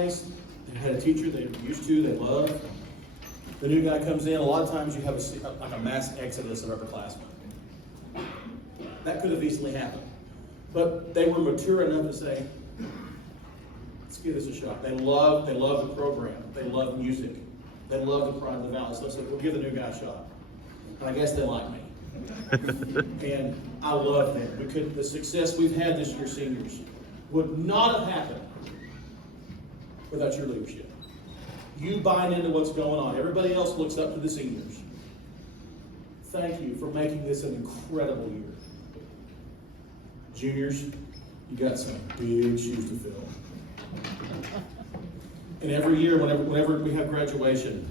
place, they had a teacher they were used to, they love. The new guy comes in, a lot of times you have like a mass exodus of upperclassmen. That could have easily happened. But they were mature enough to say, let's give this a shot. They love the program. They love music. They love the Pride of the Valley. So they said, we'll give the new guy a shot. And I guess they like me. And I love them. The success we've had this year, seniors, would not have happened without your leadership. You buying into what's going on. Everybody else looks up to the seniors. Thank you for making this an incredible year. Juniors, you got some big shoes to fill. And every year, whenever we have graduation,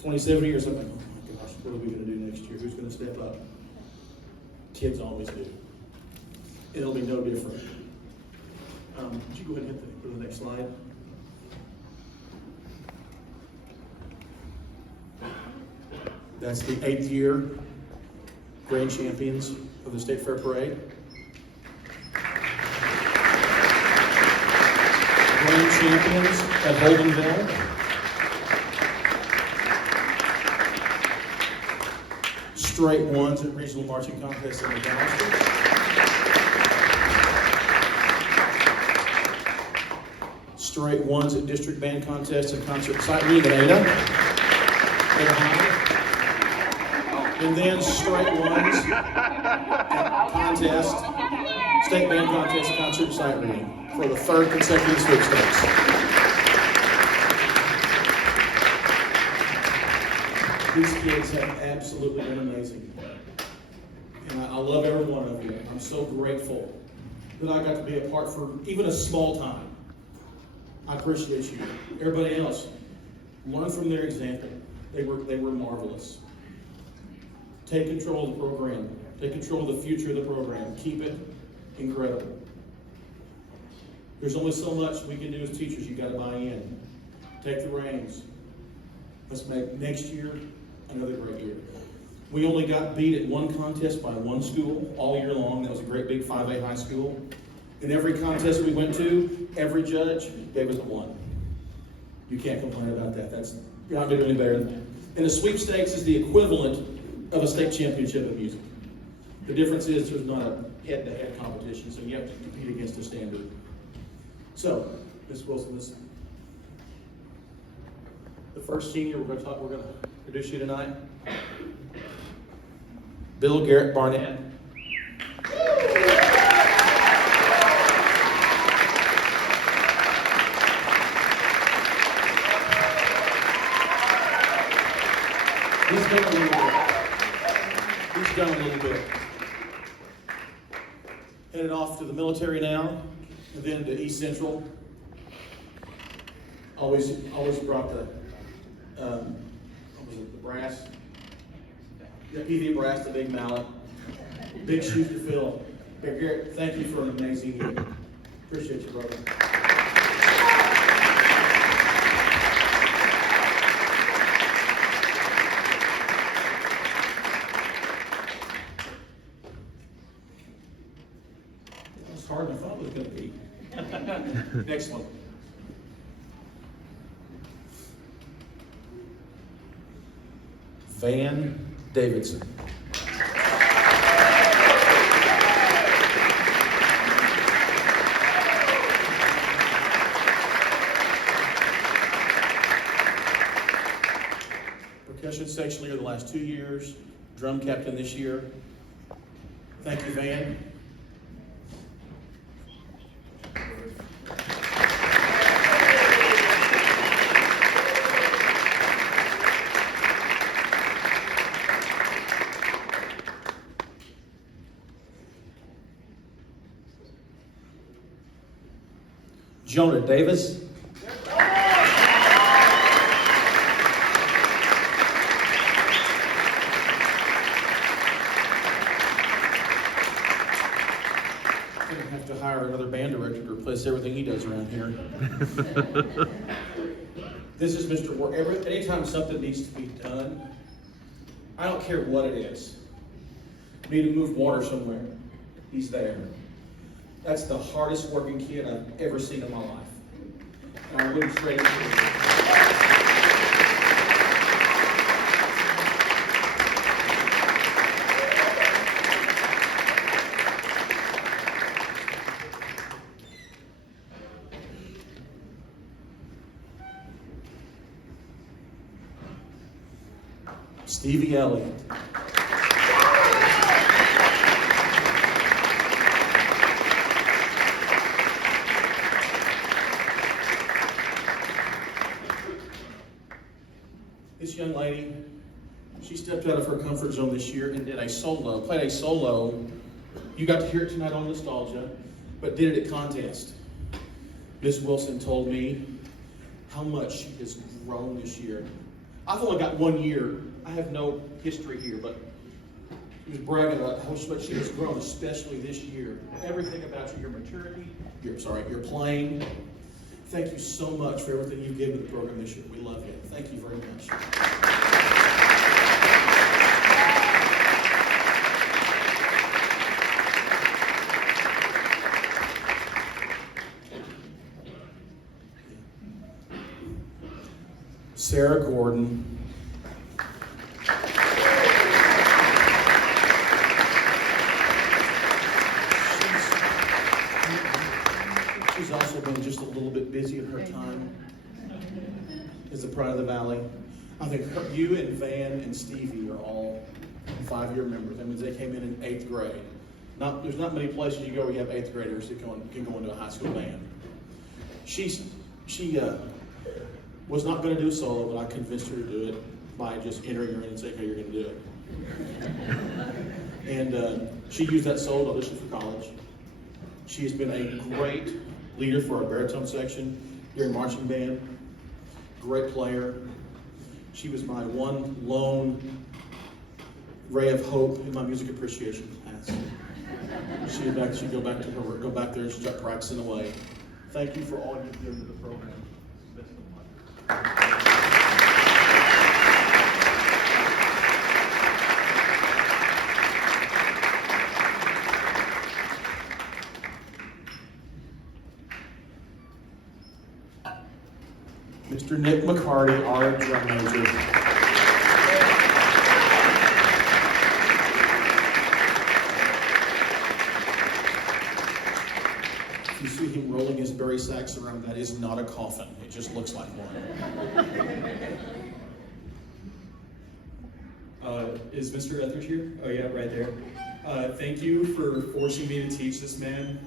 27 years, I'm like, oh my gosh, what are we going to do next year? Who's going to step up? Kids always do. It'll be no different. Would you go ahead and go to the next slide? That's the 8th year grand champions of the State Fair Parade. Grand champions at Holdenville. Straight ones at regional marching contests in McAllister. Straight ones at district band contests and concert site meeting at Ada High. And then straight ones at contest, state band contest, concert site reading for the 3rd consecutive sweepstakes. These kids have absolutely been amazing. And I love every one of you. I'm so grateful that I got to be a part for even a small time. I appreciate you. Everybody else, learn from their example. They were marvelous. Take control of the program. Take control of the future of the program. Keep it incredible. There's only so much we can do as teachers. You got to buy in. Take the reins. Let's make next year another great year. We only got beat at one contest by one school all year long. That was a great big 5A high school. In every contest we went to, every judge gave us a 1. You can't complain about that. You're not going to do any better than that. And the sweepstakes is the equivalent of a state championship of music. The difference is there's not a head-to-head competition, so you have to compete against a standard. So, Ms. Wilson, the first senior we're going to introduce you tonight, Bill Garrett Barnett. He's done a little bit. Headed off to the military now, and then to East Central. Always brought the brass. Yeah, PV brass, the big mallet. Big shoes to fill. Hey, Garrett, thank you for an amazing year. Appreciate you, brother. Harder than I thought it was going to be. Next one. Van Davidson. Percussion section leader the last 2 years, drum captain this year. Thank you, Van. Jonah Davis. I'm going to have to hire another band director to replace everything he does around here. This is Mr. Ward. Anytime something needs to be done, I don't care what it is. Need to move water somewhere, he's there. That's the hardest working kid I've ever seen in my life. And I I'll move straight into it. Stevie Elliott. This young lady, she stepped out of her comfort zone this year and played a solo. You got to hear it tonight on Nostalgia, but did it at contest. Miss Wilson told me how much she has grown this year. I've only got 1 year. I have no history here, but she was bragging about how much she has grown, especially this year. Everything about you, your maturity, your playing. Thank you so much for everything you've given to the program this year. We love you. Thank you very much. Sarah Gordon. She's also been just a little bit busy in her time as the Pride of the Valley. I think you and Van and Stevie are all 5-year members. That means they came in 8th grade. There's not many places you go where you have 8th graders that can go into a high school band. She was not going to do a solo, but I convinced her to do it by just entering her in and saying, "Okay, you're going to do it." And she used that solo to audition for college. She has been a great leader for our baritone section during marching band. Great player. She was my one lone ray of hope in my music appreciation class. She'd go back there and start practicing away. Thank you for all you've given to the program. Best of luck. Mr. Nick McCarty, our drum major. If you see him rolling his Barry sax around, that is not a coffin. It just looks like one. Is Mr. Etheridge here? Oh yeah, right there. Thank you for forcing me to teach this man.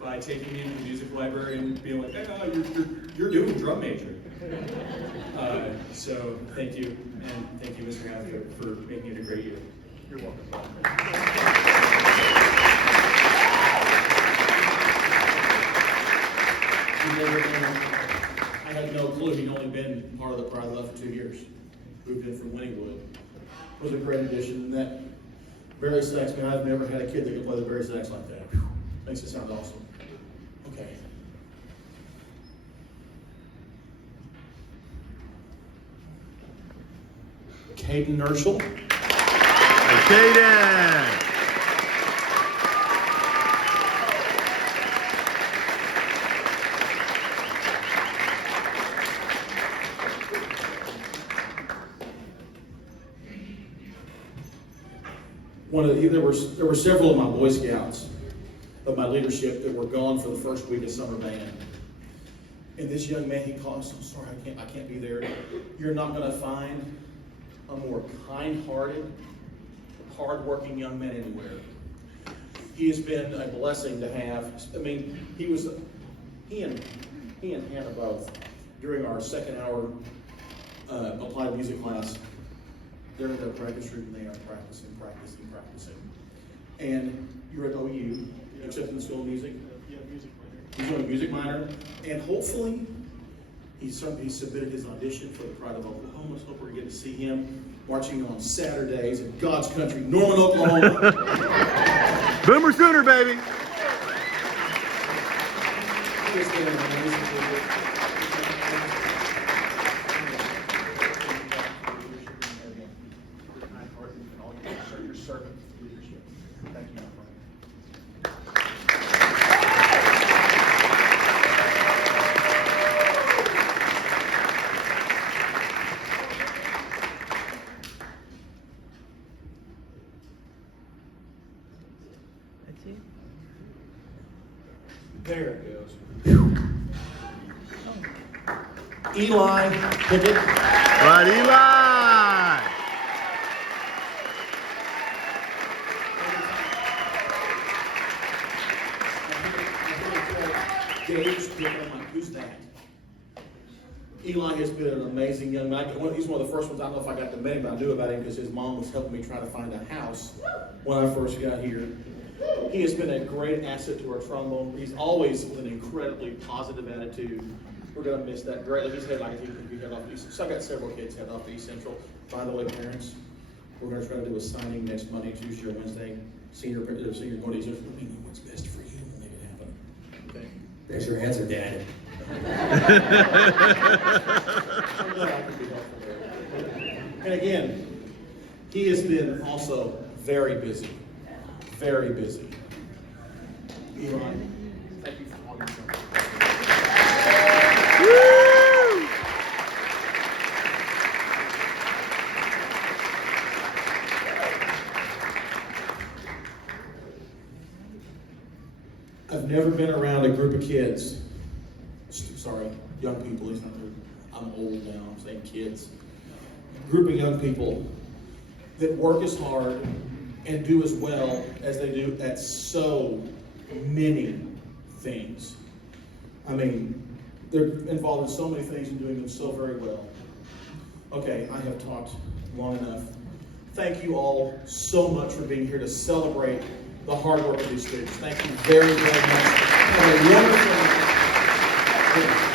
By taking me into the music library and being like, "Hey, you're doing drum major." So thank you, and thank you, Mr. Hathaway, for making it a great year. You're welcome. I had no clue he'd only been part of the Pride Love for 2 years. Moved in from Wynnewood. It was a great addition. And that Barry sax, man, I've never had a kid that could play the Barry sax like that. Whew. Makes it sound awesome. Okay. Caden Urschel. Hey, Caden! There were several of my Boy Scouts of my leadership that were gone for the first week of summer band. And this young man, he called us, "I'm sorry, I can't be there." You're not going to find a more kind-hearted, hard-working young man anywhere. He has been a blessing to have. I mean, he and Hannah both, during our second hour applied music class, they're in their practice room and they are practicing. And you're at OU, accepting the School of Music? Yeah, music minor. He's doing a music minor, and hopefully he submitted his audition for the Pride of Oklahoma. So we're going to see him marching on Saturdays in God's country, Norman, Oklahoma. Boomer Sooner, baby! He has been an amazing leader. Your servant leadership. Thank you, my friend. There it goes. Eli Pickett. Right, Eli. Gabe's Pickett. I'm like, who's that? Eli has been an amazing young man. He's one of the first ones. I don't know if I got to meet him, but I knew about him because his mom was helping me try to find a house when I first got here. He has been a great asset to our trombone. He's always with an incredibly positive attitude. We're going to miss that greatly. He's head like he head off East. So I got several kids head off to East Central. By the way, parents, we're going to try to do a signing next Monday, Tuesday, or Wednesday. Senior going to East Central. We know what's best for you. We'll make it happen. Okay. There's your answer, Dad. I'm glad I can be helpful there. And again, he has been also very busy. Very busy. Eli, thank you for all you've done. Woo! I've never been around a group of kids. Sorry, young people. I'm old now. I'm saying kids. A group of young people that work as hard and do as well as they do at so many things. I mean, they're involved in so many things and doing them so very well. Okay, I have talked long enough. Thank you all so much for being here to celebrate the hard work of these students. Thank you very, very much. Have a wonderful night.